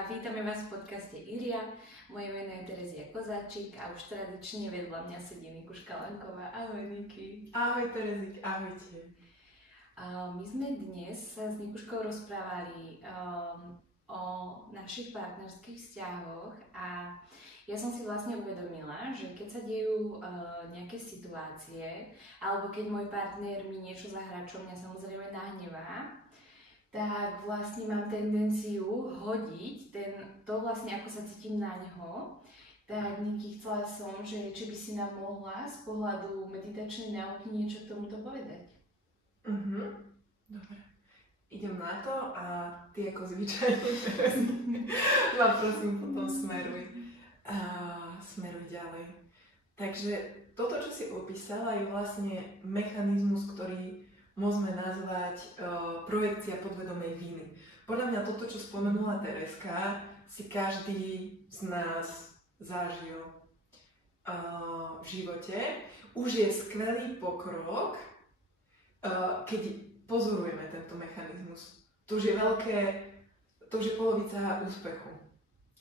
priatelia, vítame vás v podcaste Iria. Moje meno je Terezia Kozáčik a už tradične vedľa mňa sedí Nikuška Lanková. Ahoj Niky. Ahoj Terezik, ahojte. My sme dnes sa s Nikuškou rozprávali o našich partnerských vzťahoch a ja som si vlastne uvedomila, že keď sa dejú nejaké situácie alebo keď môj partner mi niečo zahrá, čo mňa samozrejme nahnevá, tak vlastne mám tendenciu hodiť to vlastne, ako sa cítim na neho. Tak Niky, chcela som, že či by si nám mohla z pohľadu meditačnej náuky niečo k tomuto povedať. Dobre. Idem na to a ty ako zvyčajne ma prosím potom smeruj ďalej. Takže toto, čo si opísala, je vlastne mechanizmus, ktorý môžeme nazvať projekcia podvedomej viny. Podľa mňa toto, čo spomenula Tereska, si každý z nás zažil v živote. Už je skvelý pokrok, keď pozorujeme tento mechanizmus. To už je polovica úspechu.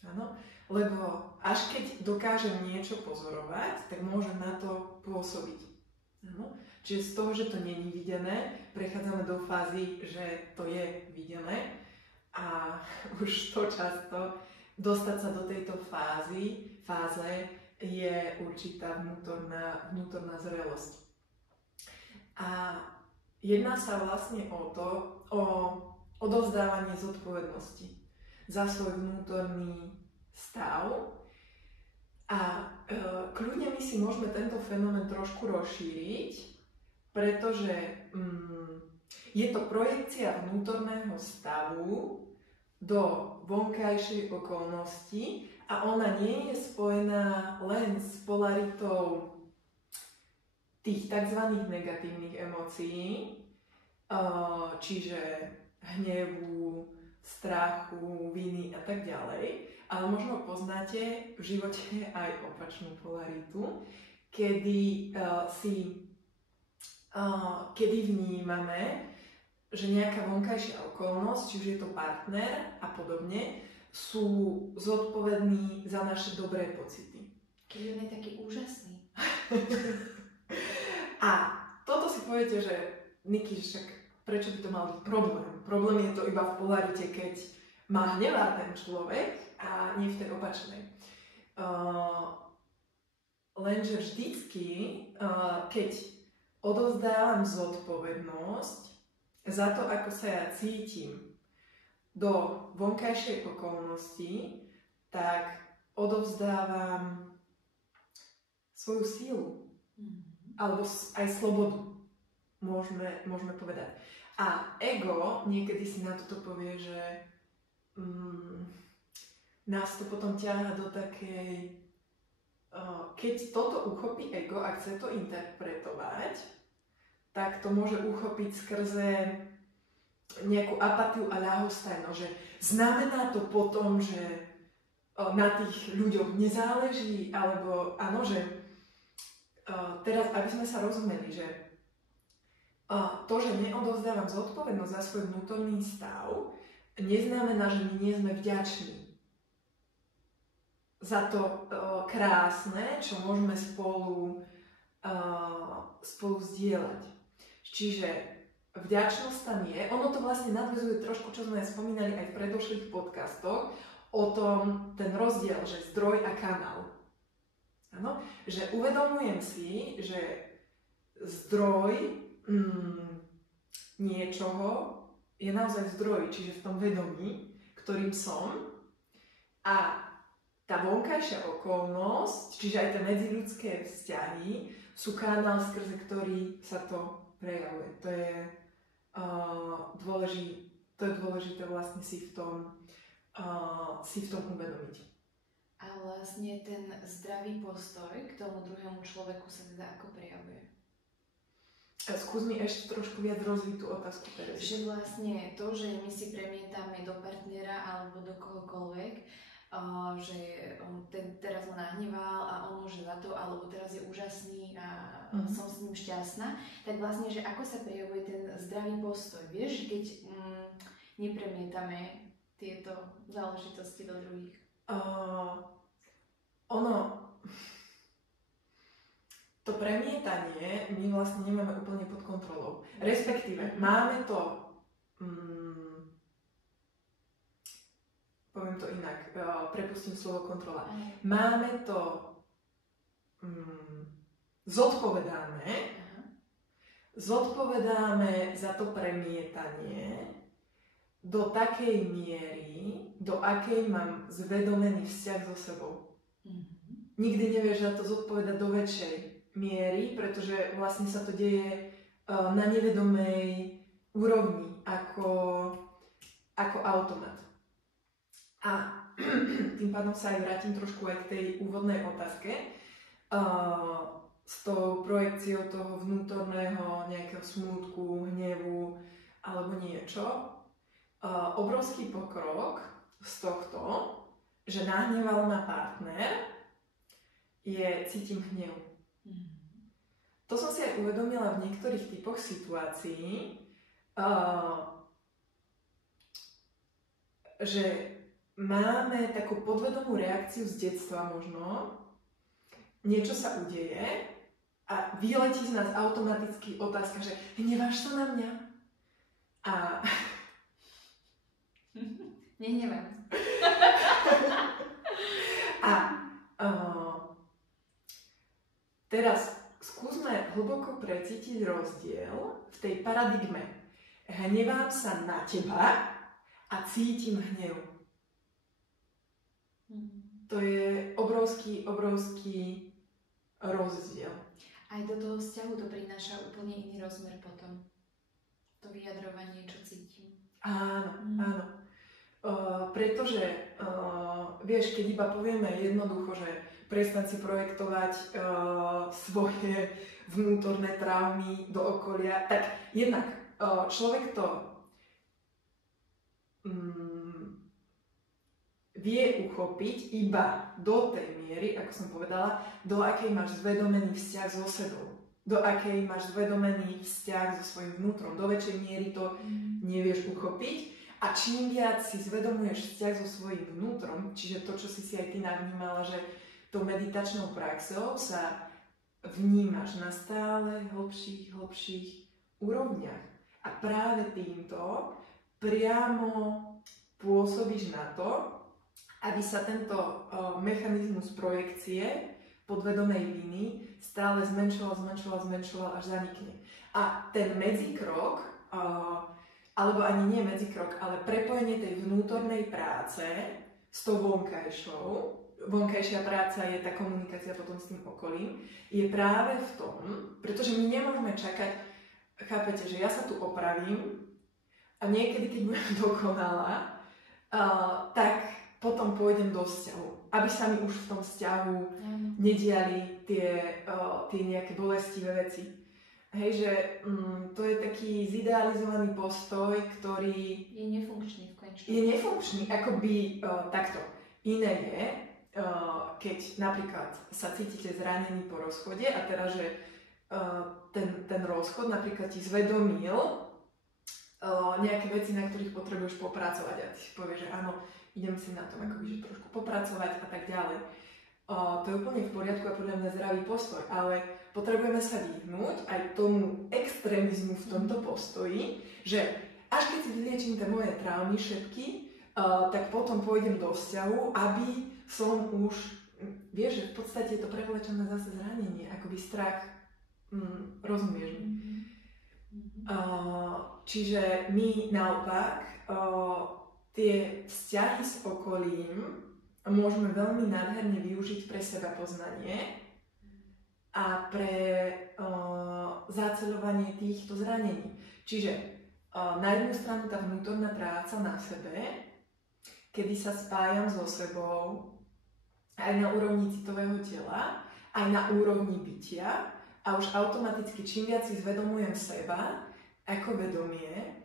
Áno? Lebo až keď dokážem niečo pozorovať, tak môžem na to pôsobiť. Áno? Čiže z toho, že to nie je videné, prechádzame do fázy, že to je videné a už to často dostať sa do tejto fáze je určitá vnútorná zrelosť. A jedná sa vlastne o odovzdávanie zodpovednosti za svoj vnútorný stav a kľudne my si môžeme tento fenomén trošku rozšíriť, pretože je to projekcia vnútorného stavu do vonkajšej okolnosti a ona nie je spojená len s polaritou tých tzv. Negatívnych emócií, čiže hnevu, strachu, viny a tak ďalej, ale možno poznáte v živote aj opačnú polaritu, kedy vnímame, že nejaká vonkajšia okolnosť, či už je to partner a podobne, sú zodpovední za naše dobré pocity. Keď on je taký úžasný. A toto si poviete, že Niky, však prečo by to mal byť problém? Problém je to iba v polarite, keď ma hnevá ten človek a nie v tej opačnej. Lenže vždycky, keď odovzdávam zodpovednosť za to, ako sa ja cítim do vonkajšej okolnosti, tak odovzdávam svoju sílu. Alebo aj slobodu, môžeme povedať. A ego niekedy si na toto povie, že nás to potom ťahá do takej... Keď toto uchopí ego a chce to interpretovať, tak to môže uchopiť skrze nejakú apatiu a ľahostajnosť, že znamená to potom, že na tých ľuďoch nezáleží, alebo áno, že teraz, aby sme sa rozumeli, že to, že neodovzdávam zodpovednosť za svoj vnútorný stav, neznamená, že my nie sme vďační za to krásne, čo môžeme spolu zdieľať. Čiže vďačnosť tam je. Ono to vlastne nadväzuje trošku, čo sme spomínali aj v predošlých podcastoch, o tom ten rozdiel, že zdroj a kanál. Áno? Že uvedomujem si, že zdroj niečoho je naozaj v zdroji, čiže v tom vedomí, ktorým som, a tá vonkajšia okolnosť, čiže aj tie medziľudské vzťahy, sú kanál, skrze ktorý sa to prejavuje. To je dôležité vlastne si v tom uvedomiť. A vlastne ten zdravý postoj k tomu druhému človeku sa teda ako prejavuje? Skús mi ešte trošku viac rozviť tú otázku, Terezi. Že vlastne to, že my si premietame do partnera alebo do kohokoľvek, že ten teraz ma nahneval a on môže za to, alebo teraz je úžasný a som s ním šťastná, tak vlastne, že ako sa prejavuje ten zdravý postoj. Vieš, keď nepremietame tieto záležitosti do druhých? To premietanie my vlastne nemáme úplne pod kontrolou. Respektíve, máme to, poviem to inak, prepustím slovo kontrola. Máme to, zodpovedáme za to premietanie do takej miery, do akej mám zvedomený vzťah so sebou. Nikdy nevieš za to zodpovedať do väčšej miery, pretože vlastne sa to deje na nevedomej úrovni ako automat. A tým pádom sa aj vrátim trošku aj k tej úvodnej otázke s tou projekciou toho vnútorného nejakého smútku, hnevu alebo niečo. Obrovský pokrok z tohto, že nahneval ma partner, je cítim hnev. To som si aj uvedomila v niektorých typoch situácií, že máme takú podvedomú reakciu z detstva možno, niečo sa udeje a vyletí z nás automaticky otázka, že hneváš sa na mňa? A Nehnevám. A teraz skúsme hlboko precítiť rozdiel v tej paradigme. Hnevám sa na teba a cítim hnev. To je obrovský rozdiel. Aj do toho vzťahu to prináša úplne iný rozmer potom. To vyjadrovanie, čo cítim. Áno. Pretože, vieš, keď iba povieme jednoducho, že prestaň si projektovať svoje vnútorné traumy do okolia, tak jednak človek to vie uchopiť iba do tej miery, ako som povedala, do akej máš zvedomený vzťah so sebou. Do akej máš zvedomený vzťah so svojím vnútrom. Do väčšej miery to nevieš uchopiť. A čím viac si zvedomuješ vzťah so svojím vnútrom, čiže to, čo si aj ty navnímala, že tou meditačnou praxou sa vnímaš na stále hlbších úrovniach. A práve týmto priamo pôsobíš na to, aby sa tento mechanizmus projekcie podvedomej viny stále zmenšoval, až zanikne. A ten medzikrok, alebo ani nie medzikrok, ale prepojenie tej vnútornej práce s tou vonkajšou, vonkajšia práca je tá komunikácia potom s tým okolím, je práve v tom, pretože my nemôžeme čakať, chápete, že ja sa tu opravím a niekedy, keď budem dokonalá, tak potom pôjdem do vzťahu, aby sa mi už v tom vzťahu nediali tie nejaké bolestivé veci. Hej, že to je taký zidealizovaný postoj, ktorý je nefunkčný v konečnom. Je nefunkčný, akoby takto. Iné je, keď napríklad sa cítite zranení po rozchode a teraz, že ten rozchod napríklad ti zvedomil nejaké veci, na ktorých potrebuješ popracovať a ty si povieš, že áno, idem si na tom akoby, že trošku popracovať a tak ďalej. To je úplne v poriadku a podľa mňa zdravý postoj, ale potrebujeme sa vyhnúť aj tomu extrémizmu v tomto postoji, že až keď si vyliečím tie moje traumy všetky, tak potom pôjdem do vzťahu, aby som už, vieš, že v podstate je to prevlečené zase zranenie, akoby strach, rozumieš mi? Čiže my naopak tie vzťahy s okolím môžeme veľmi nádherne využiť pre seba poznanie a pre zaceľovanie týchto zranení. Čiže na jednu stranu tá vnútorná práca na sebe, kedy sa spájam so sebou aj na úrovni citového tela, aj na úrovni bytia a už automaticky čím viac si zvedomujem seba ako vedomie,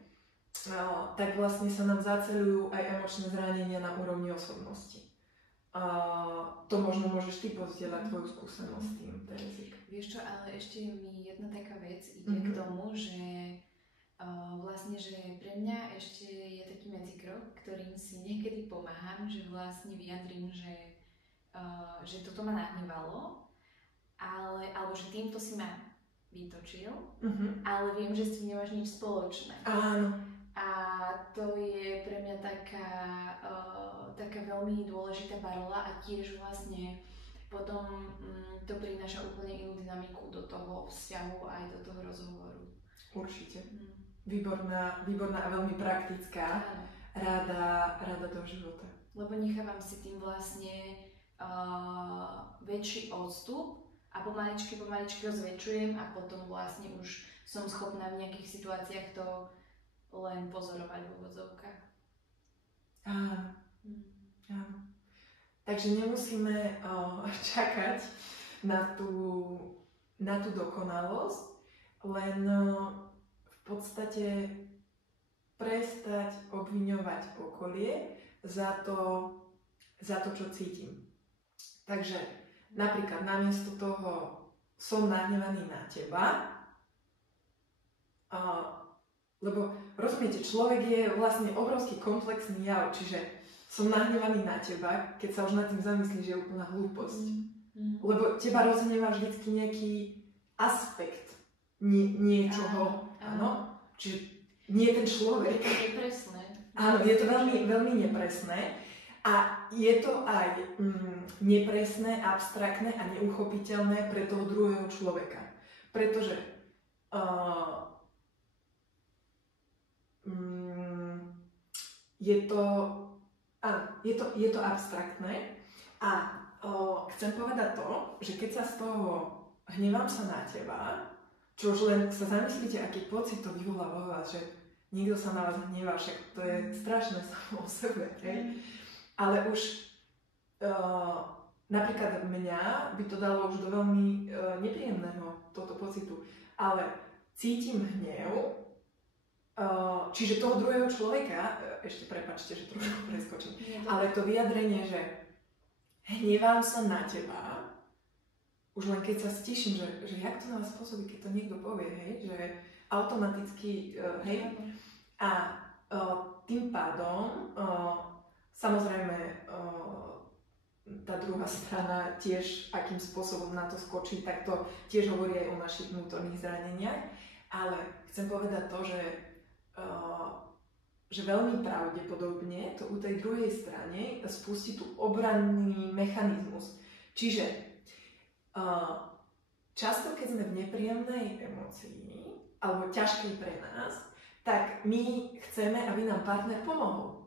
tak vlastne sa nám zaceľujú aj emočné zranenia na úrovni osobnosti. To možno môžeš ty pozdieľať tvoju skúsenosť s tým, Terezik. Vieš čo, ale ešte mi jedna taká vec ide k tomu, že vlastne, že pre mňa ešte je taký medzikrok, ktorým si niekedy pomáham, že vlastne vyjadrím, že toto ma nahnevalo, alebo že týmto si ma vytočil, ale viem, že s tým nemáš nič spoločné. Áno. A to je pre mňa taká veľmi dôležitá parola a tiež vlastne potom to prináša úplne inú dynamiku do toho vzťahu aj do toho rozhovoru. Určite. Výborná a veľmi praktická rada do života. Lebo nechávam si tým vlastne väčší odstup a pomaličky ho zväčšujem a potom vlastne už som schopná v nejakých situáciách to len pozorovať v úvodzovkách. Áno. Takže nemusíme čakať na tú dokonalosť, len v podstate prestať obviňovať okolie za to, čo cítim. Takže napríklad namiesto toho som nahnevaný na teba, lebo rozumiete, človek je vlastne obrovský komplexný jav, čiže som nahnevaný na teba, keď sa už nad tým zamyslíš, že je úplná hlúposť. Lebo teba rozhnevá vždycky nejaký aspekt niečoho, áno? Čiže nie ten človek. Je to nepresné. Áno, je to veľmi, veľmi nepresné a je to aj nepresné, abstraktné a neuchopiteľné pre toho druhého človeka. Pretože je to abstraktné a chcem povedať to, že keď sa z toho hnevám sa na teba, čo už len sa zamyslíte, aký pocit to vyvoláva vo vás, že niekto sa na vás hnevá, však to je strašné samo o sebe, hej? Ale už napríklad mňa by to dalo už do veľmi nepríjemného tohto pocitu, ale cítim hnev, čiže toho druhého človeka, ešte prepáčte, že trošku preskočím, ale to vyjadrenie, že hnevám sa na teba, už len keď sa stiším, že jak to na vás spôsobí, keď to niekto povie, hej, že automaticky, hej, a tým pádom, samozrejme, tá druhá strana tiež akým spôsobom na to skočí, tak to tiež hovorí aj o našich vnútorných zraneniach, ale chcem povedať to, že veľmi pravdepodobne to u tej druhej strane spustí tu obranný mechanizmus. Čiže často, keď sme v nepríjemnej emócii, alebo ťažkej pre nás, tak my chceme, aby nám partner pomohol.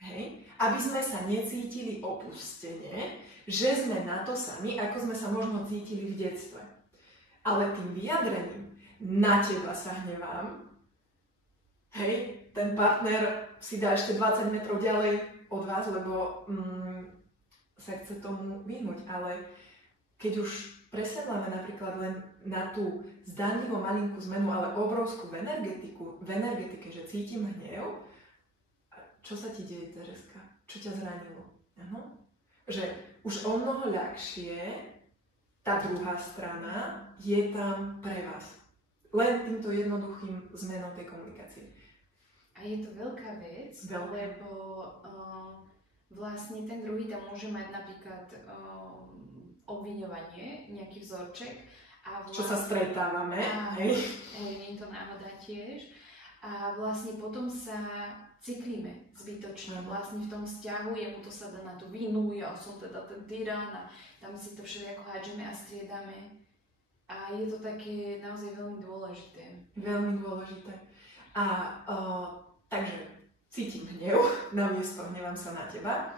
Hej? Aby sme sa necítili opustene, že sme na to sami, ako sme sa možno cítili v detstve. Ale tým vyjadrením, na teba sa hnevám, hej, ten partner si dá ešte 20 metrov ďalej od vás, lebo sa chce tomu vyhnúť, ale keď už presadáme napríklad len na tú zdánlivo malinkú zmenu, ale obrovskú v energetike, že cítim hnev, čo sa ti deje, Tereska? Čo ťa zranilo? Ano? Že už o mnoho ľahšie tá druhá strana je tam pre vás. Len týmto jednoduchým zmenou tej komunikácie. A je to veľká vec, lebo vlastne ten druhý tam môže mať napríklad obviňovanie, nejaký vzorček. A vlastne, čo sa stretávame, hej? Nie je to náhoda tiež. A vlastne potom sa cyklíme zbytočne. Vlastne v tom vzťahu jemu to sa dá na tú vinu, ja som teda ten tyran a tam si to všelijako hádžeme a striedame. A je to také naozaj veľmi dôležité. Veľmi dôležité. A takže cítim hnev, namiesto hnevám sa na teba.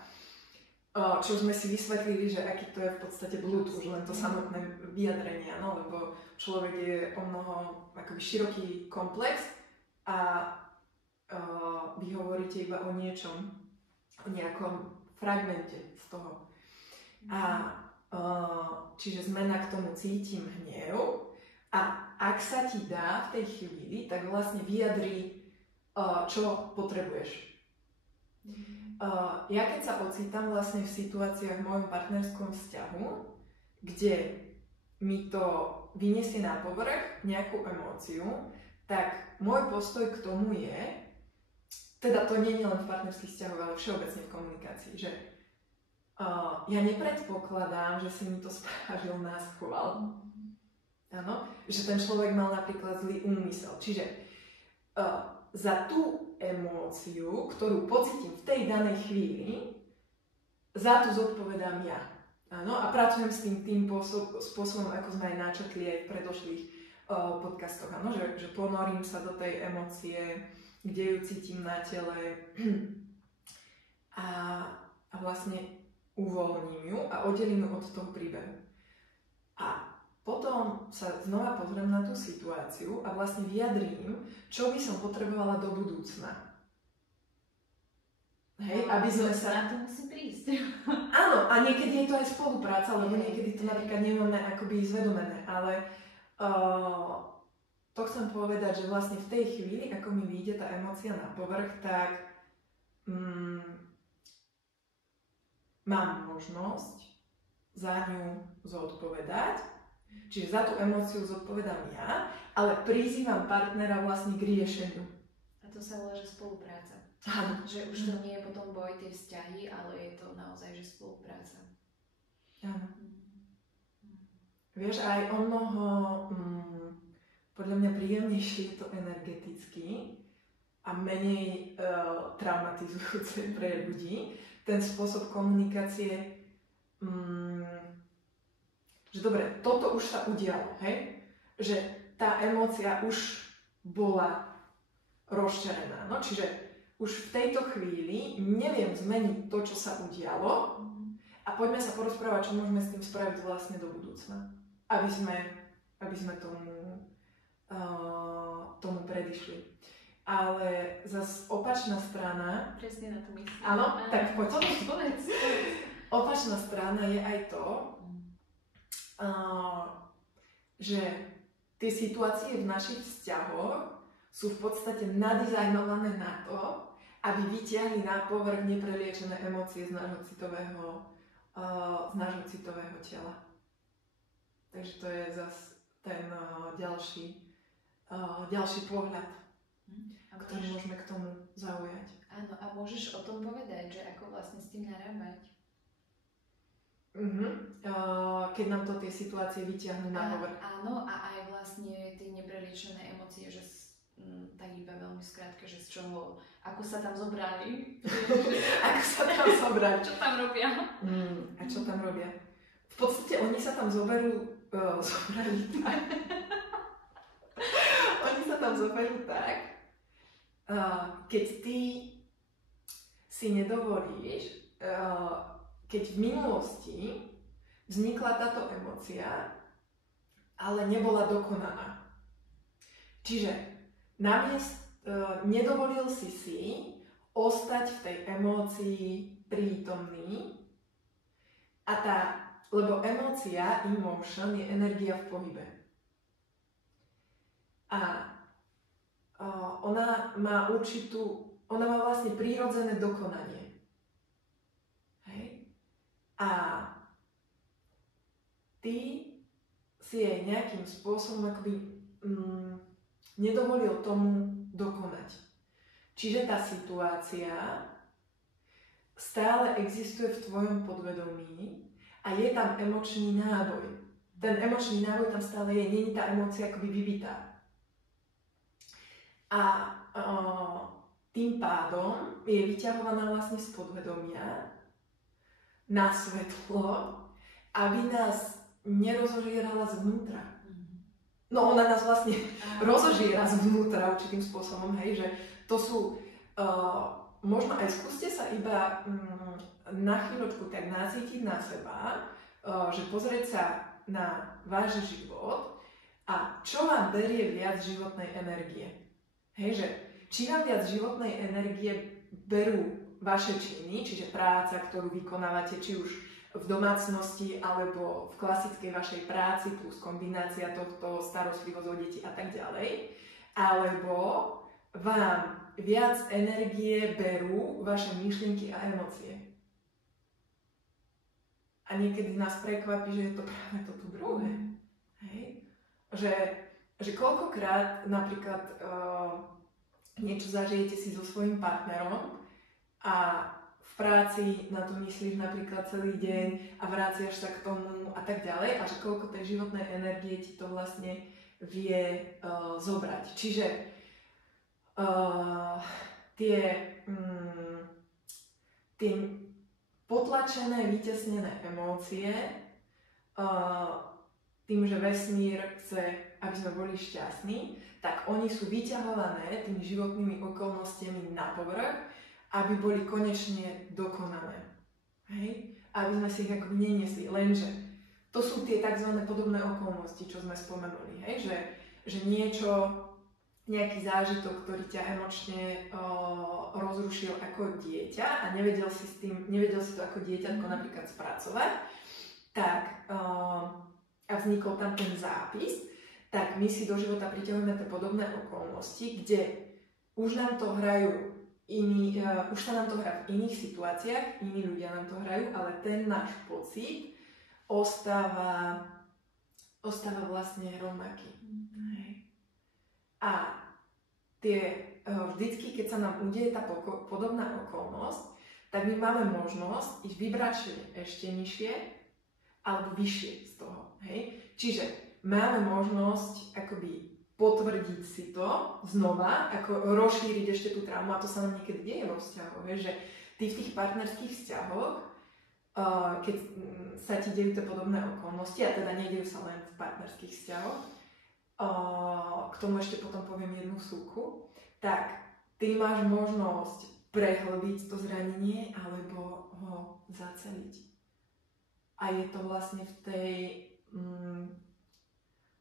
Čo sme si vysvetlili, že aký to je v podstate blúd, už len to samotné vyjadrenie, no, lebo človek je o mnoho akoby široký komplex a vy hovoríte iba o niečom, o nejakom fragmente z toho. A čiže zmena k tomu cítim hnev a ak sa ti dá v tej chvíli, tak vlastne vyjadri, čo potrebuješ. Ja keď sa ocítam vlastne v situáciách v mojom partnerskom vzťahu, kde mi to vyniesie na povrch nejakú emóciu, tak môj postoj k tomu je, teda to nie je len v partnerských vzťahoch, ale všeobecne v komunikácii, že ja nepredpokladám, že si mi to spravil na schvál. Áno, že ten človek mal napríklad zlý úmysel. Čiže za tú emóciu, ktorú pocítim v tej danej chvíli, za to zodpovedám ja. Áno, a pracujem s tým spôsobom, ako sme aj načetli aj v predošlých podcastoch. Áno, že ponorím sa do tej emócie, kde ju cítim na tele a vlastne uvoľním ju a oddelím ju od toho príbehu. A potom sa znova pozriem na tú situáciu a vlastne vyjadrím, čo by som potrebovala do budúcna. Hej, aby sme sa... Na to musí prísť. Áno, a niekedy je to aj spolupráca, lebo niekedy to napríklad nemáme akoby zvedomené, ale to chcem povedať, že vlastne v tej chvíli, ako mi vyjde tá emócia na povrch, tak mám možnosť za ňu zodpovedať. Čiže za tú emóciu zodpovedám ja, ale prizývam partnera vlastne k riešeniu. A to sa volá, že spolupráca. Áno. Že už to nie je potom boj, tie vzťahy, ale je to naozaj, že spolupráca. Áno. Vieš, aj o mnoho, podľa mňa príjemnejšie je to energeticky a menej traumatizujúce pre ľudí. Ten spôsob komunikácie, že dobre, toto už sa udialo, hej? Že tá emócia už bola rozčarená, no? Čiže už v tejto chvíli neviem zmeniť to, čo sa udialo a poďme sa porozprávať, čo môžeme s tým spraviť vlastne do budúcna, aby sme tomu predišli. Ale zase opačná strana... Presne na to myslím. Áno, tak poď. Povedz. Opačná strana je aj to, že tie situácie v našich vzťahoch sú v podstate nadizajnované na to, aby vytiahli na povrch nepreliečené emócie z nášho citového tela. Takže to je zase ten ďalší pohľad, ktorý môžeme k tomu zaujať. Áno, a môžeš o tom povedať, že ako vlastne s tým narábať? Keď nám to tie situácie vytiahnu na povrch. Áno, a aj vlastne tie nepreliečené emócie, že tak iba veľmi skrátke, že z čoho, ako sa tam zobrali. Ako sa tam zobrali. Čo tam robia? A čo tam robia? V podstate oni sa tam zoberú tak. Oni sa tam zoberú tak, keď ty si nedovolíš, keď v minulosti vznikla táto emócia, ale nebola dokonaná. Čiže nedovolil si ostať v tej emócii prítomný lebo emócia, emotion, je energia v pohybe. A ona má vlastne prírodzené dokonanie. Hej? A ty si jej nejakým spôsobom akoby nedovolil tomu dokonať. Čiže tá situácia stále existuje v tvojom podvedomí a je tam emočný náboj. Ten emočný náboj tam stále je, nie je tá emócia akoby vybitá. A tým pádom je vyťahovaná vlastne z podvedomia na svetlo, aby nás nerozožierala zvnútra. No ona nás vlastne rozožiera zvnútra určitým spôsobom, hej, že to sú, možno aj skúste sa iba na chvíľočku tak nacítiť na seba, že pozrieť sa na váš život a čo vám berie viac životnej energie. Hej, že či vám viac životnej energie berú vaše činy, čiže práca, ktorú vykonávate, či už v domácnosti alebo v klasickej vašej práci plus kombinácia tohto, starostlivosť o deti a tak ďalej, alebo vám viac energie berú vaše myšlienky a emócie. A niekedy nás prekvapí, že je to práve toto druhé. Hej? že koľkokrát napríklad niečo zažijete si so svojím partnerom a v práci na to myslíš napríklad celý deň a vraciaš sa k tomu a tak ďalej a že koľko tej životnej energie ti to vlastne vie zobrať. Čiže tie potlačené, vytesnené emócie tým, že vesmír chce, aby sme boli šťastní, tak oni sú vyťahované tými životnými okolnostiami na povrch, aby boli konečne dokonané. Hej? Aby sme si ich akoby neniesli. Lenže to sú tie tzv. Podobné okolnosti, čo sme spomenuli. Hej? Že niečo, nejaký zážitok, ktorý ťa emočne rozrušil ako dieťa a nevedel si to ako dieťatko napríklad spracovať, tak a vznikol tam ten zápis, tak my si do života priťahujeme tie podobné okolnosti, kde už nám to hrajú už sa nám to hrá v iných situáciách, iní ľudia nám to hrajú, ale ten náš pocit ostáva vlastne rovnaký. A vždycky, keď sa nám udeje tá podobná okolnosť, tak my máme možnosť ísť vybrať ešte nižšie alebo vyššie z toho. Hej? Čiže máme možnosť akoby potvrdiť si to znova, ako rozšíriť ešte tú traumu, a to sa nám niekedy deje vo vzťahoch, že ty v tých partnerských vzťahoch, keď sa ti dejú tie podobné okolnosti, a teda nedejú sa len v partnerských vzťahoch, k tomu ešte potom poviem jednu vsúku, tak ty máš možnosť prehlbiť to zranenie alebo ho zaceliť. A je to vlastne v tej...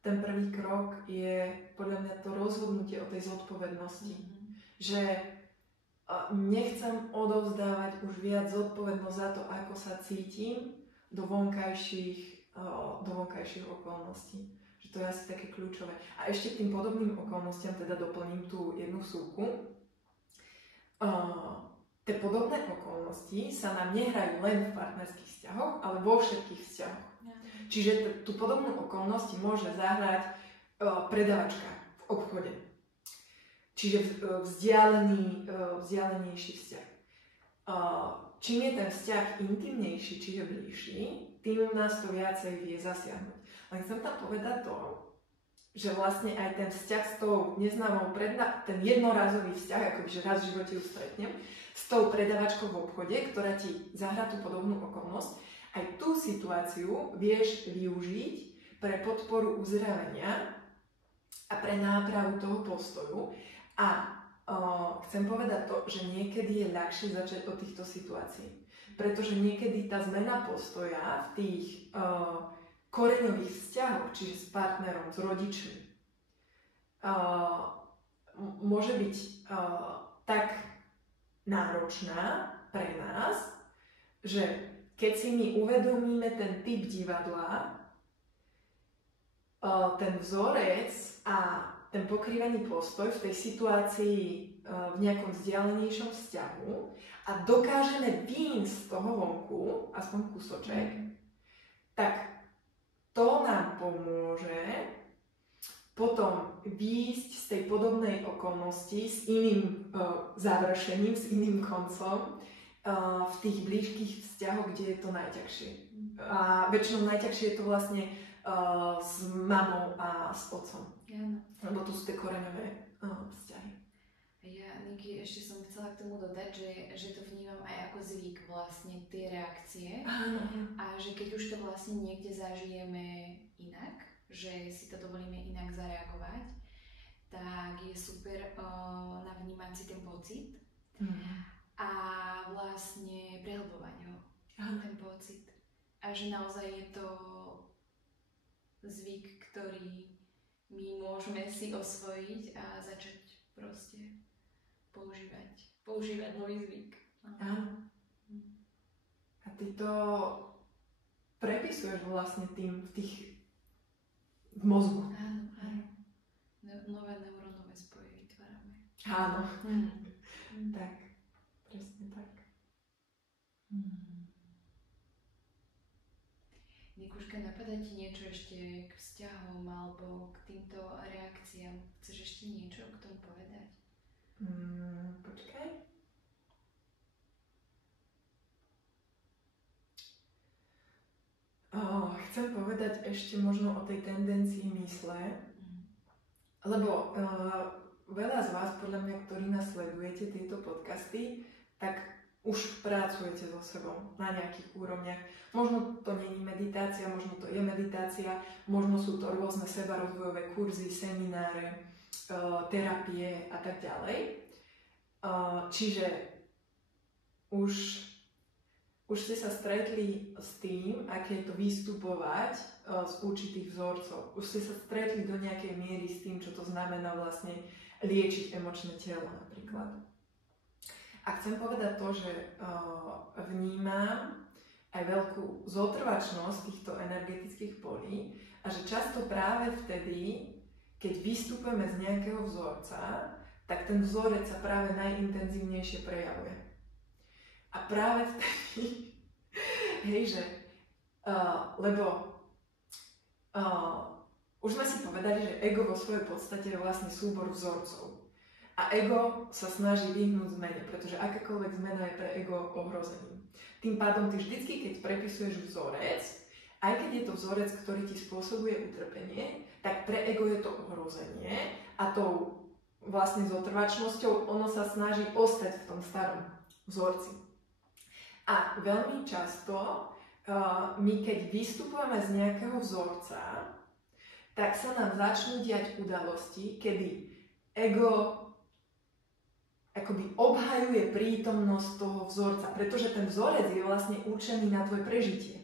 ten prvý krok je podľa mňa to rozhodnutie o tej zodpovednosti. Že nechcem odovzdávať už viac zodpovednosť za to, ako sa cítim do vonkajších okolností. Že to je asi také kľúčové. A ešte k tým podobným okolnostiam teda doplním tú jednu vsúku. Tie podobné okolnosti sa nám nehrajú len v partnerských vzťahoch, ale vo všetkých vzťahoch. Čiže tú podobnú okolnosť môže zahrať predavačka v obchode. Čiže vzdialenejší vzťah. Čím je ten vzťah intimnejší, čiže bližší, tým nás to viacej vie zasiahnuť. Len chcem tam povedať to, že vlastne aj ten vzťah s tou neznámou ten jednorazový vzťah, akoby že raz v živote ju stretnem, s tou predavačkou v obchode, ktorá ti zahrá tú podobnú okolnosť, aj tú situáciu vieš využiť pre podporu uzdravenia a pre nápravu toho postoju. A chcem povedať to, že niekedy je ľahšie začať od týchto situácií. Pretože niekedy tá zmena postoja v tých koreňových vzťahoch, čiže s partnerom, s rodičmi, môže byť tak náročná pre nás, že keď si my uvedomíme ten typ divadla, ten vzorec a ten pokrývaný postoj v tej situácii v nejakom vzdialenejšom vzťahu a dokážeme výjsť z toho vonku, aspoň kúsoček, tak to nám pomôže potom výjsť z tej podobnej okolnosti s iným završením, s iným koncom, v tých blízkych vzťahoch, kde je to najťažšie. A väčšinou najťažšie je to vlastne s mamou a s otcom. Lebo to sú tie koreňové vzťahy. Ja, Niky, ešte som chcela k tomu dodať, že to vnímam aj ako zvyk vlastne tie reakcie. A že keď už to vlastne niekde zažijeme inak, že si to dovolíme inak zareagovať, tak je super navnímať si ten pocit. A vlastne prehlbovať ho, ten pocit. A že naozaj je to zvyk, ktorý my môžeme si osvojiť a začať proste používať nový zvyk. Áno. A ty to prepisuješ vlastne tým v mozgu. Áno. Nové neurónové spoje vytvárame. Áno. Tak. Presne tak. Nikuška, napadá ti niečo ešte k vzťahom alebo k týmto reakciám? Počkaj. Chcem povedať ešte možno o tej tendencii mysle, lebo veľa z vás, podľa mňa, ktorí nás sledujete tieto podcasty, tak už pracujete so sebou na nejakých úrovniach. Možno to nie je meditácia, možno to je meditácia, možno sú to rôzne sebarozvojové kurzy, semináre, terapie a tak ďalej. Čiže už ste sa stretli s tým, aké je to vystupovať z určitých vzorcov. Už ste sa stretli do nejakej miery s tým, čo to znamená vlastne liečiť emočné telo napríklad. A chcem povedať to, že vnímam aj veľkú zotrvačnosť týchto energetických polí a že často práve vtedy, keď vystupujeme z nejakého vzorca, tak ten vzorec sa práve najintenzívnejšie prejavuje. A práve vtedy, lebo už sme si povedali, že ego vo svojej podstate je vlastne súbor vzorcov. A ego sa snaží vyhnúť zmene, pretože akákoľvek zmena je pre ego ohrozením. Tým pádom ty vždycky, keď prepisuješ vzorec, aj keď je to vzorec, ktorý ti spôsobuje utrpenie, tak pre ego je to ohrozenie a tou vlastne zotrvačnosťou ono sa snaží ostať v tom starom vzorci. A veľmi často my keď vystupujeme z nejakého vzorca, tak sa nám začnú diať udalosti, kedy ego akoby obhajuje prítomnosť toho vzorca, pretože ten vzorec je vlastne určený na tvoje prežitie.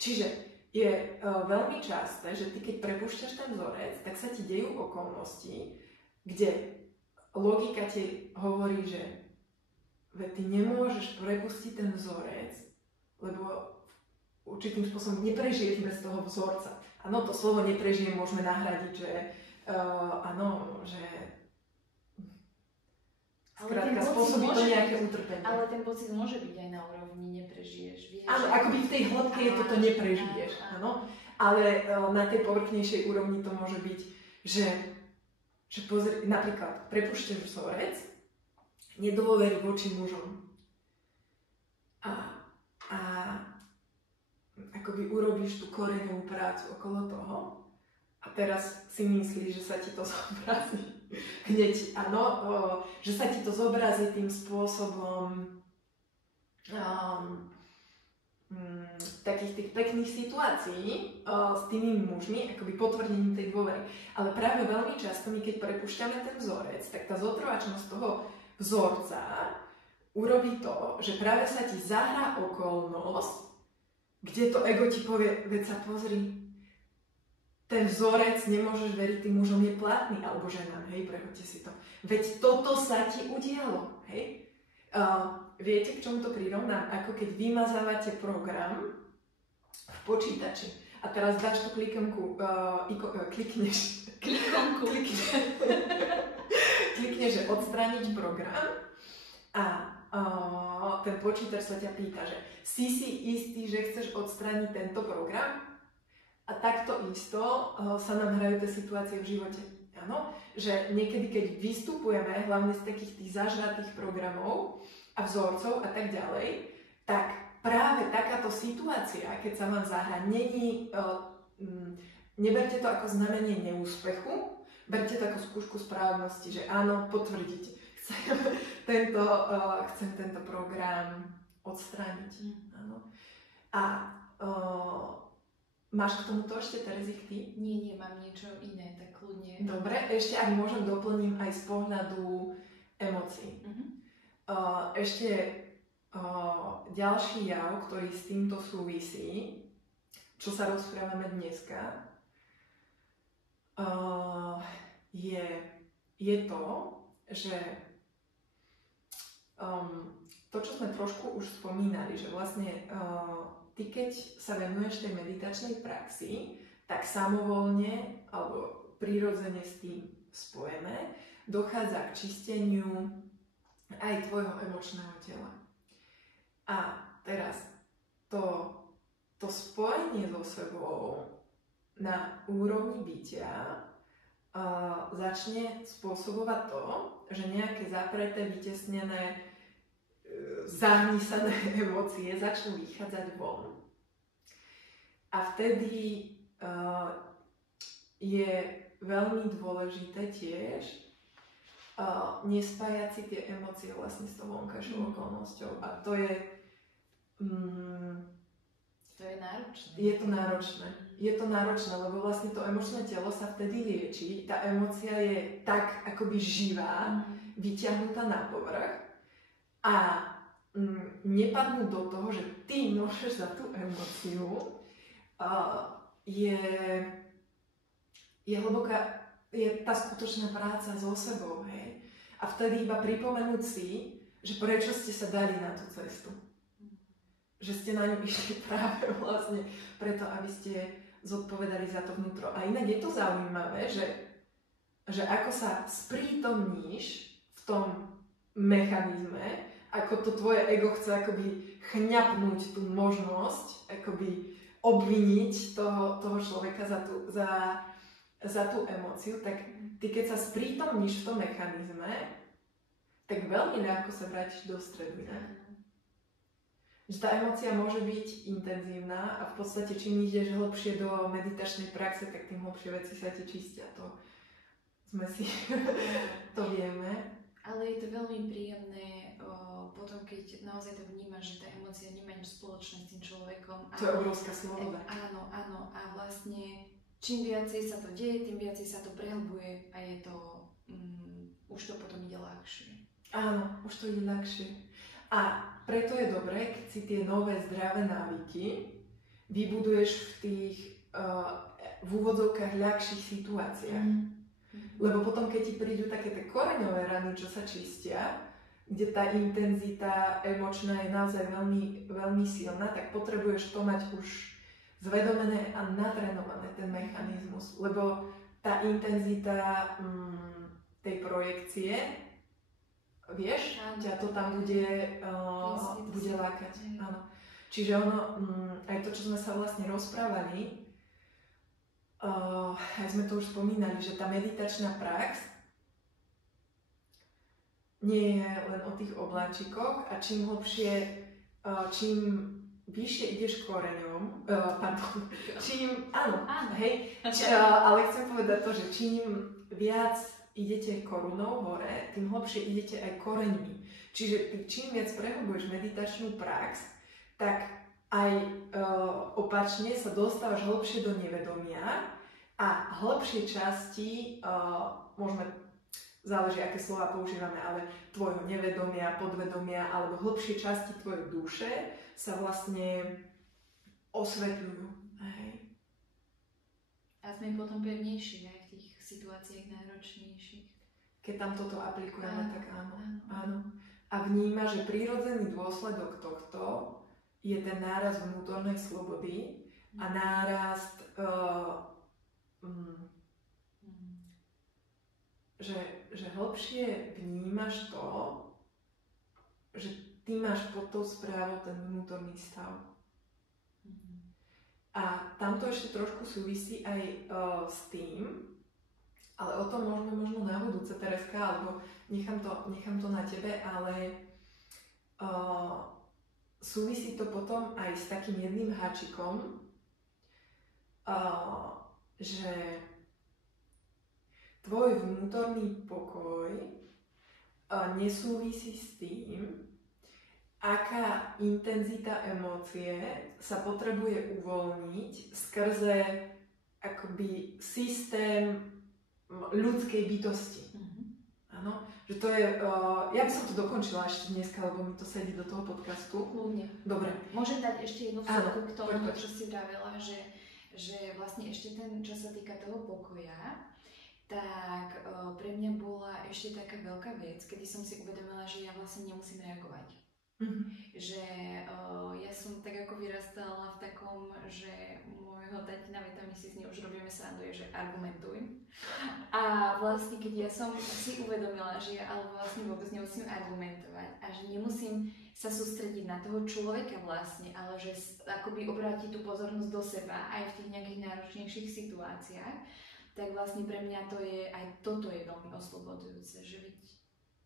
Čiže je veľmi časté, že ty keď prepúšťaš ten vzorec, tak sa ti dejú okolnosti, kde logika ti hovorí, že ty nemôžeš prepustiť ten vzorec, lebo určitým spôsobom neprežiješ bez toho vzorca. Áno, to slovo neprežijem môžeme nahradiť, že skrátka spôsobí to nejaké utrpenie. Ale ten pocit môže byť aj na úrovni neprežiješ. Vieš, áno, akoby v tej hĺbke je toto neprežiješ, áno. Ale na tej povrchnejšej úrovni to môže byť, že pozri, napríklad prepúšťaš vzorec, nedôvery voči mužom. A akoby urobíš tú koreňovú prácu okolo toho a teraz si myslíš, že sa ti to zobrazí hneď, áno, že sa ti to zobrazí tým spôsobom takých tých pekných situácií s tými mužmi, akoby potvrdením tej dôvery. Ale práve veľmi často my, keď prepúšťame ten vzorec, tak tá zotrvačnosť toho vzorca urobí to, že práve sa ti zahrá okolnosť, kde to ego ti povie, veď sa pozri, ten vzorec, nemôžeš veriť, tým mužom je platný, alebo ženám, hej, prehoďte si to. Veď toto sa ti udialo, hej. Viete, k čomu to prirovnám? Ako keď vymazávate program v počítači a teraz dáš tú klikomku, klikneš, že odstrániť program a ten počítač sa ťa pýta, že si istý, že chceš odstrániť tento program? A takto isto sa nám hrajú tie situácie v živote. Áno? Že niekedy, keď vystupujeme, hlavne z takých tých zažratých programov a vzorcov a tak ďalej, tak práve takáto situácia, keď sa vám zahrá, neberte to ako znamenie neúspechu, berte to ako skúšku správnosti, že áno, potvrdiť. Chcem tento program odstrániť. Áno. A máš k tomuto ešte, Terezik, ty? Nie, mám niečo iné, tak kľudne. Dobre, ešte ak môžem, doplním aj z pohľadu emócií. Ešte ďalší jav, ktorý s týmto súvisí, čo sa rozprávame dneska, je to, že to, čo sme trošku už spomínali, že vlastne ty, keď sa venuješ tej meditačnej praxi, tak samovolne alebo prirodzene s tým spojené dochádza k čisteniu aj tvojho emočného tela. A teraz to spojenie so sebou na úrovni bytia začne spôsobovať to, že nejaké zapreté, vytesnené, zahnísané emócie začnú vychádzať von. A vtedy je veľmi dôležité tiež nespájať si tie emócie vlastne s tou vonkajšou okolnosťou. A to je... to je náročné. Je to náročné, lebo vlastne to emočné telo sa vtedy lieči. Tá emócia je tak akoby živá, vyťahnutá na povrch a nepadnú do toho, že ty môžeš za tú emóciu, je hlboká, je tá skutočná práca so sebou, hej. A vtedy iba pripomenúť si, že prečo ste sa dali na tú cestu. Že ste na ňu išli práve vlastne preto, aby ste zodpovedali za to vnútro. A inak je to zaujímavé, že ako sa sprítomníš v tom mechanizme, ako to tvoje ego chce akoby chňapnúť tú možnosť, akoby obviniť toho človeka za tú emóciu, tak ty keď sa sprítomníš v tom mechanizme, tak veľmi ľahko sa vrátiš do stredu, ne? Že tá emócia môže byť intenzívna a v podstate čím ideš hlbšie do meditačnej praxe, tak tým hlbšie veci sa ti čistia. To sme si, to vieme. Ale je to veľmi príjemné potom, keď naozaj to vnímaš, že tá emócia nemá nič spoločné s tým človekom. To je obrovská sloboda. Áno. A vlastne čím viacej sa to deje, tým viacej sa to prehlbuje a je to, už to potom ide ľahšie. Áno, už to ide ľahšie. A preto je dobré, keď si tie nové zdravé návyky vybuduješ v tých v úvodzovkách ľahších situáciách. Lebo potom, keď ti prídu také tie koreňové rany, čo sa čistia, kde tá intenzita emočná je naozaj veľmi, veľmi silná, tak potrebuješ to mať už zvedomené a natrénované, ten mechanizmus. Lebo tá intenzita tej projekcie, vieš, ťa to tam bude lákať. Áno. Čiže ono, aj to, čo sme sa vlastne rozprávali, aj sme to už spomínali, že tá meditačná prax nie je len o tých obláčikoch a čím hlbšie, čím vyššie ideš koreňom, ale chcem povedať to, že čím viac idete korunou hore, tým hlbšie idete aj koreňmi. Čiže ty čím viac prehlbuješ meditačnú prax, tak aj opačne sa dostávaš hlbšie do nevedomia a hlbšie časti, záleží, aké slova používame, ale tvojho nevedomia, podvedomia alebo hlbšie časti tvojej duše sa vlastne osvetľujú. Hej. A sme potom pevnejší aj v tých situáciách náročnejších. Keď tam toto aplikujeme, tak áno. A vníma, že prírodzený dôsledok tohto je ten nárast vnútornej slobody a nárast že hlbšie vnímaš to, že ty máš pod tou správou ten vnútorný stav. A tamto ešte trošku súvisí aj s tým, ale o tom môžeme možno na budúce, Tereska, alebo nechám to na tebe, ale súvisí to potom aj s takým jedným háčikom, že tvoj vnútorný pokoj nesúvisí s tým, aká intenzita emócie sa potrebuje uvoľniť skrze akoby systém ľudskej bytosti. Áno, že to je, ja by som to dokončila ešte dneska, lebo mi to sedí do toho podcastu. Kľudne. Dobre. Môžem dať ešte jednu vsúku k tomu, poď. čo si vravela, že vlastne ešte ten, čo sa týka toho pokoja, tak pre mňa bola ešte taká veľká vec, kedy som si uvedomila, že ja vlastne nemusím reagovať. Že ja som tak ako vyrastala v takom, že môjho tatina veta, my si z nej už robíme srandu, je, že argumentuj. A vlastne keď ja som si uvedomila, že ja ale vlastne vôbec nemusím argumentovať a že nemusím sa sústrediť na toho človeka vlastne, ale že akoby obrátiť tú pozornosť do seba aj v tých nejakých náročnejších situáciách, tak vlastne pre mňa to je, aj toto je veľmi oslobodzujúce, že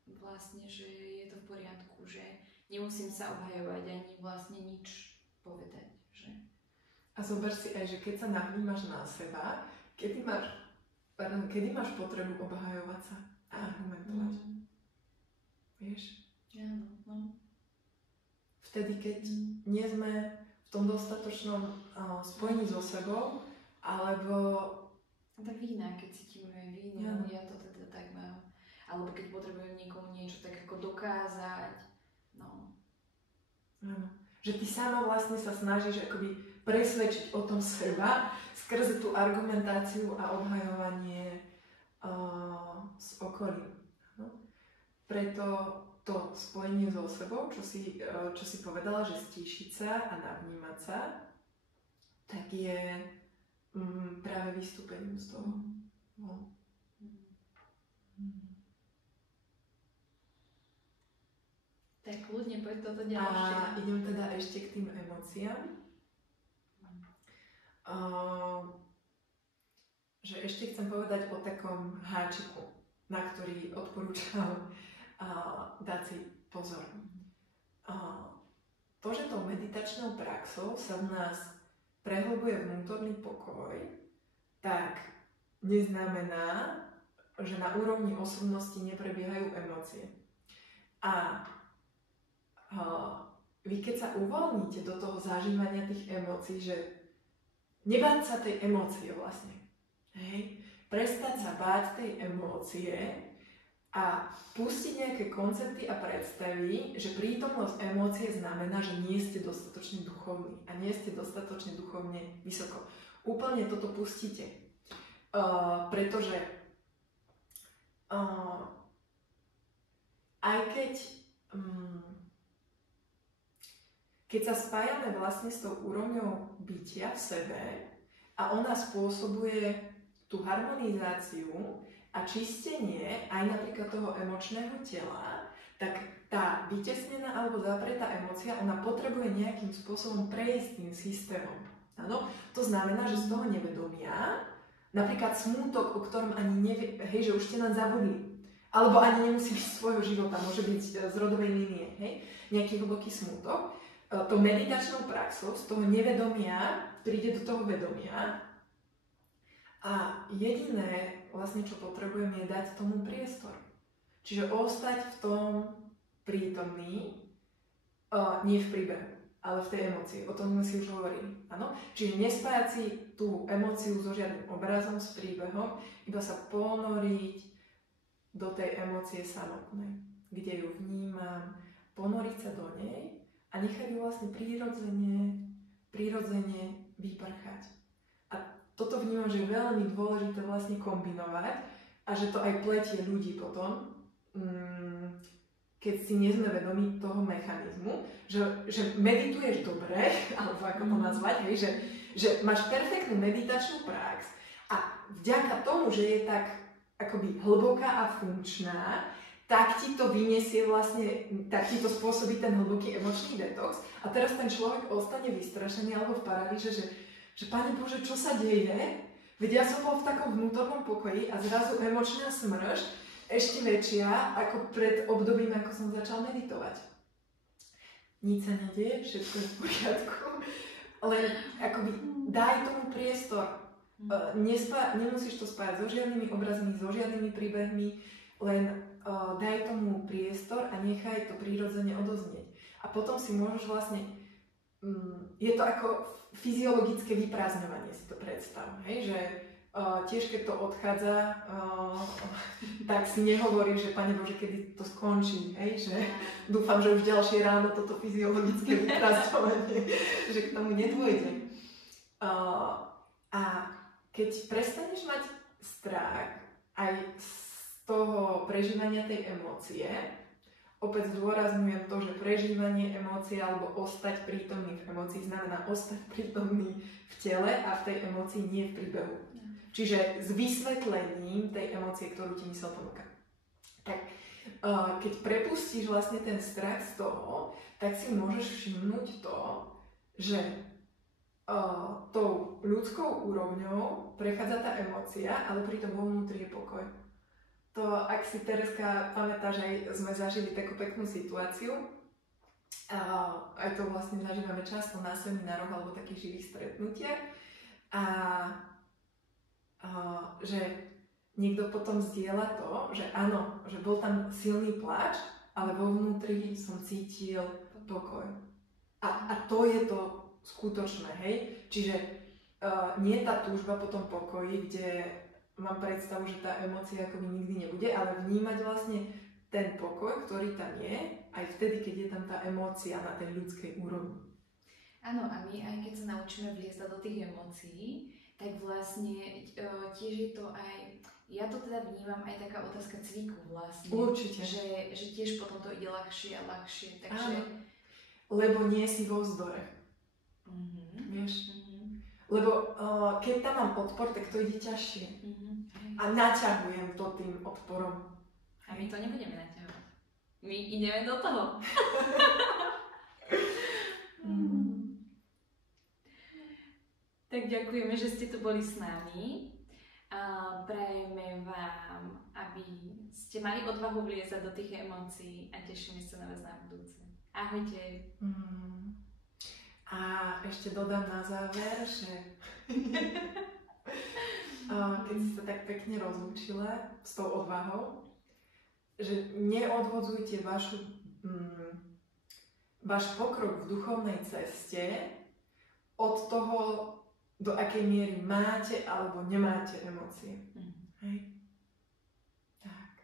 veď vlastne, že je to v poriadku, že nemusím sa obhajovať ani vlastne nič povedať, že? A zober si aj, že keď sa nahnímaš na seba, kedy máš potrebu obhajovať sa a argumentovať. Vieš? Áno, no. Vtedy, keď nie sme v tom dostatočnom spojení so sebou, alebo tá vína, keď cítime vínu, ja to teda tak mám. Alebo keď potrebujem niekomu niečo tak ako dokázať. No. Áno. Že ty sama vlastne sa snažíš akoby presvedčiť o tom seba skrze tú argumentáciu a obhajovanie z okolí. No. Preto to spojenie so sebou, čo si povedala, že stíšiť sa a navnímať sa, tak je práve vystúpením z toho. No. Tak kľudne, poď toto ďalšie. A idem teda ešte k tým emóciám. Že ešte chcem povedať o takom háčiku, na ktorý odporúčam dať si pozor. To, že tou meditačnou praxou sa v nás prehlbuje vnútorný pokoj, tak neznamená, že na úrovni osobnosti neprebiehajú emócie. A vy keď sa uvoľníte do toho zažívania tých emócií, že nebáť sa tej emócie vlastne, hej? Prestať sa báť tej emócie a pustiť nejaké koncepty a predstavy, že prítomnosť emócie znamená, že nie ste dostatočne duchovní a nie ste dostatočne duchovne vysoko. Úplne toto pustíte. Pretože aj keď sa spájame vlastne s tou úrovňou bytia v sebe a ona spôsobuje tú harmonizáciu a čistenie aj napríklad toho emočného tela, tak tá vytesnená alebo zapretá emócia, ona potrebuje nejakým spôsobom prejsť tým systémom. Áno? To znamená, že z toho nevedomia, napríklad smútok, o ktorom ani nevie, hej, že už ste nám zabudli, alebo ani nemusí byť z svojho života, môže byť z rodovej línie, hej, nejaký hlboký smútok, to meditačnou praxou z toho nevedomia príde do toho vedomia a jediné vlastne, čo potrebujem, je dať tomu priestor. Čiže ostať v tom prítomný, nie v príbehu, ale v tej emócii. O tom sme si už hovorili. Áno? Čiže nespájať si tú emóciu so žiadnym obrazom, s príbehom, iba sa ponoriť do tej emócie samotnej, kde ju vnímam, ponoriť sa do nej a nechať ju vlastne prirodzene vyprchať. Toto vnímam, že je veľmi dôležité vlastne kombinovať a že to aj pletie ľudí potom, keď si nie sme vedomí toho mechanizmu, že medituješ dobre, alebo ako to nazvať, hej, že máš perfektnú meditačnú prax a vďaka tomu, že je tak akoby hlboká a funkčná, tak ti to vyniesie vlastne, tak ti to spôsobí ten hlboký emočný detox a teraz ten človek ostane vystrašený alebo v paralýze, že Pane Bože, čo sa deje? Veď ja som bol v takom vnútornom pokoji a zrazu emočná smršť ešte väčšia ako pred obdobím, ako som začal meditovať. Nič sa nedieje, všetko je v poriadku, len akoby daj tomu priestor. Nemusíš to spájať so žiadnymi obrazmi, so žiadnymi príbehmi, len daj tomu priestor a nechaj to prirodzene odoznieť. A potom si môžeš vlastne, je to ako fyziologické vyprázdňovanie, si to predstav, hej? Že tiež keď to odchádza, tak si nehovoríš, že Pane Bože, kedy to skončí, hej? Že dúfam, že už ďalšie ráno toto fyziologické vyprázdňovanie, že k tomu nedôjde. A keď prestaneš mať strach aj z toho prežívania tej emócie, opäť zdôrazňujem to, že prežívanie emócie alebo ostať prítomný v emócii znamená ostať prítomný v tele a v tej emócii, nie v príbehu. Čiže s vysvetlením tej emócie, ktorú ti mysel ponúka. Tak keď prepustíš vlastne ten strach z toho, tak si môžeš všimnúť to, že tou ľudskou úrovňou prechádza tá emócia, ale pritom vo vnútri je pokoj. To, ak si Tereska pamätáš, aj sme zažili takú peknú situáciu, aj to vlastne zažívame často na seminároch alebo takých živých stretnutiach, že niekto potom zdieľa to, že áno, že bol tam silný pláč, ale vo vnútri som cítil pokoj. A to je to skutočné, hej? Čiže nie je tá túžba po tom pokoji, kde mám predstavu, že tá emócia akoby nikdy nebude, ale vnímať vlastne ten pokoj, ktorý tam je, aj vtedy, keď je tam tá emócia na tej ľudskej úrovni. Áno, a my aj keď sa naučíme vliezať do tých emócií, tak vlastne tiež je to aj, ja to teda vnímam aj taká otázka cviku vlastne. Určite. Že tiež potom to ide ľahšie a ľahšie, takže... Áno. Lebo nie si vo vzdore. Vieš? Lebo keď tam mám odpor, tak to ide ťažšie. A naťahujem to tým odporom. A my to nebudeme naťahovať. My ideme do toho. Tak ďakujeme, že ste tu boli s nami. Prajeme vám, aby ste mali odvahu vliezať do tých emócií a tešíme sa na vás na budúce. Ahojte. A ešte dodám na záver, že keď si sa tak pekne rozlúčila s tou odvahou, že neodvodzujte váš pokrok v duchovnej ceste od toho, do akej miery máte alebo nemáte emócie. Hej? Tak.